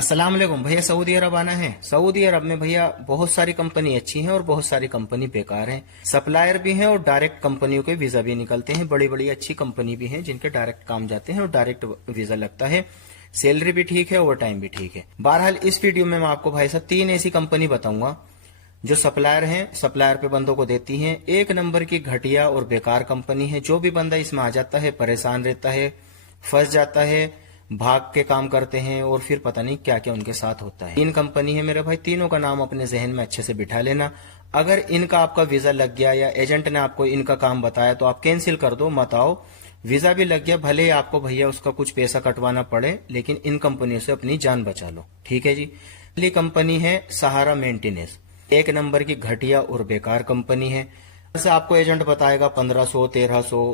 अस्सलाम वालेकुम भैया। सऊदी अरब आना है। सऊदी अरब में भैया बहुत सारी कंपनी अच्छी हैं और बहुत सारी कंपनी बेकार हैं। सप्लायर भी हैं और डायरेक्ट कंपनियों के वीजा भी निकलते हैं। बड़ी बड़ी अच्छी कंपनी भी हैं जिनके डायरेक्ट काम जाते हैं और डायरेक्ट वीजा लगता है। सैलरी भी ठीक है, ओवर टाइम भी ठीक है। बहरहाल इस वीडियो में मैं आपको भाई साहब 3 ऐसी कंपनी बताऊंगा जो सप्लायर हैं, सप्लायर पे बंदों को देती हैं। एक नंबर की घटिया और बेकार कंपनी है। जो भी बंदा इसमें आ जाता है परेशान रहता है, फंस जाता है, भाग के काम करते हैं और फिर पता नहीं क्या क्या उनके साथ होता है। 3 कंपनी है मेरे भाई, तीनों का नाम अपने जहन में अच्छे से बिठा लेना। अगर इनका आपका वीजा लग गया या एजेंट ने आपको इनका काम बताया तो आप कैंसिल कर दो, मत आओ। वीजा भी लग गया, भले ही आपको भैया उसका कुछ पैसा कटवाना पड़े, लेकिन इन कंपनियों से अपनी जान बचा लो। ठीक है जी। पहली कंपनी है सहारा मेंटेनेंस। एक नंबर की घटिया और बेकार कंपनी है। जैसे आपको एजेंट बताएगा 1500 1300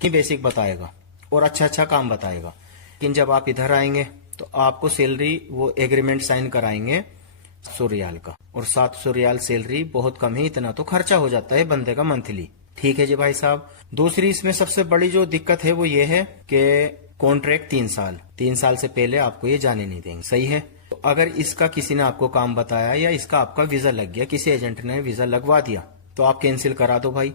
की बेसिक बताएगा और अच्छा काम बताएगा, लेकिन जब आप इधर आएंगे तो आपको सैलरी वो एग्रीमेंट साइन कराएंगे 700 रियाल का, और 700 रियाल सैलरी बहुत कम है। इतना तो खर्चा हो जाता है बंदे का मंथली। ठीक है जी भाई साहब। दूसरी इसमें सबसे बड़ी जो दिक्कत है वो ये है कि कॉन्ट्रैक्ट 3 साल से पहले आपको ये जाने नहीं देंगे। सही है। तो अगर इसका किसी ने आपको काम बताया या इसका आपका वीजा लग गया, किसी एजेंट ने वीजा लगवा दिया, तो आप कैंसिल करा दो भाई।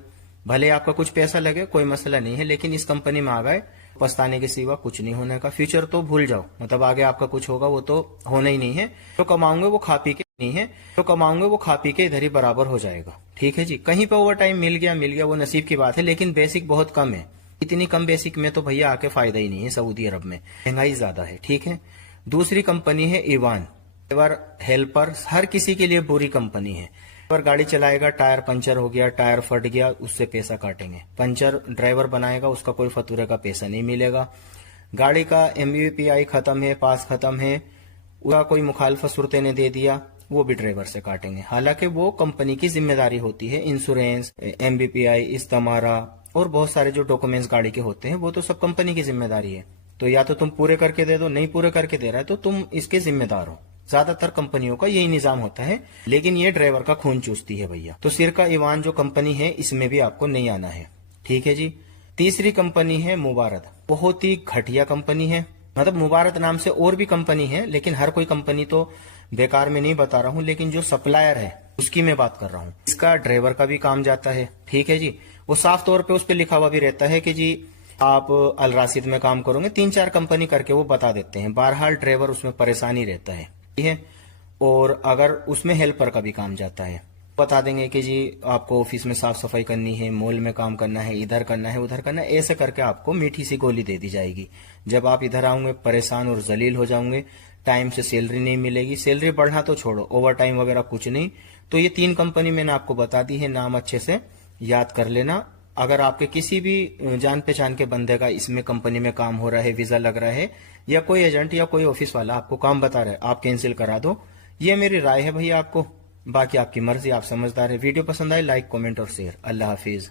भले आपका कुछ पैसा लगे, कोई मसला नहीं है, लेकिन इस कंपनी में आ गए पछताने के सिवा कुछ नहीं होने का। फ्यूचर तो भूल जाओ, मतलब आगे आपका कुछ होगा वो तो होना ही नहीं है। तो कमाओगे वो खा पी के नहीं है, तो कमाओगे वो खा पी के इधर ही बराबर हो जाएगा। ठीक है जी। कहीं पे ओवर टाइम मिल गया वो नसीब की बात है, लेकिन बेसिक बहुत कम है। इतनी कम बेसिक में तो भैया आके फायदा ही नहीं है। सऊदी अरब में महंगाई ज्यादा है। ठीक है। दूसरी कंपनी है इवान। ड्राइवर हेल्पर हर किसी के लिए बुरी कंपनी है। ड्राइवर गाड़ी चलाएगा, टायर पंचर हो गया, टायर फट गया, उससे पैसा काटेंगे। पंचर ड्राइवर बनाएगा, उसका कोई फतूरे का पैसा नहीं मिलेगा। गाड़ी का MVPI खत्म है, पास खत्म है, उसका कोई मुखालफत सूरते ने दे दिया, वो भी ड्राइवर से काटेंगे। हालांकि वो कंपनी की जिम्मेदारी होती है। इंश्योरेंस, MVPI, इस्तमारा और बहुत सारे जो डॉक्यूमेंट्स गाड़ी के होते हैं वो तो सब कंपनी की जिम्मेदारी है। तो या तो तुम पूरे करके दे दो, नहीं पूरे करके दे रहा है तो तुम इसके जिम्मेदार हो। ज्यादातर कंपनियों का यही निजाम होता है, लेकिन ये ड्राइवर का खून चूसती है भैया। तो सिरका ईवान जो कंपनी है इसमें भी आपको नहीं आना है। ठीक है जी। तीसरी कंपनी है मुबारक। बहुत ही घटिया कंपनी है। मतलब मुबारक नाम से और भी कंपनी है, लेकिन हर कोई कंपनी तो बेकार में नहीं बता रहा हूँ, लेकिन जो सप्लायर है उसकी मैं बात कर रहा हूँ। इसका ड्राइवर का भी काम जाता है। ठीक है जी। वो साफ तौर पे उस पर लिखा हुआ भी रहता है कि जी आप अल राशिद में काम करोगे। 3-4 कंपनी करके वो बता देते हैं। बहरहाल ड्राइवर उसमें परेशानी रहता है। है और अगर उसमें हेल्पर का भी काम जाता है, बता देंगे कि जी आपको ऑफिस में साफ सफाई करनी है, मॉल में काम करना है, इधर करना है, उधर करना है, ऐसे करके आपको मीठी सी गोली दे दी जाएगी। जब आप इधर आओगे परेशान और जलील हो जाओगे, टाइम से सैलरी नहीं मिलेगी। सैलरी बढ़ना तो छोड़ो, ओवर टाइम वगैरह कुछ नहीं। तो ये 3 कंपनी मैंने आपको बता दी है, नाम अच्छे से याद कर लेना। अगर आपके किसी भी जान पहचान के बंदे का इसमें कंपनी में काम हो रहा है, वीजा लग रहा है, या कोई एजेंट या कोई ऑफिस वाला आपको काम बता रहा है, आप कैंसिल करा दो। ये मेरी राय है भैया आपको, बाकी आपकी मर्जी, आप समझदार है। वीडियो पसंद आए लाइक, कमेंट और शेयर। अल्लाह हाफिज।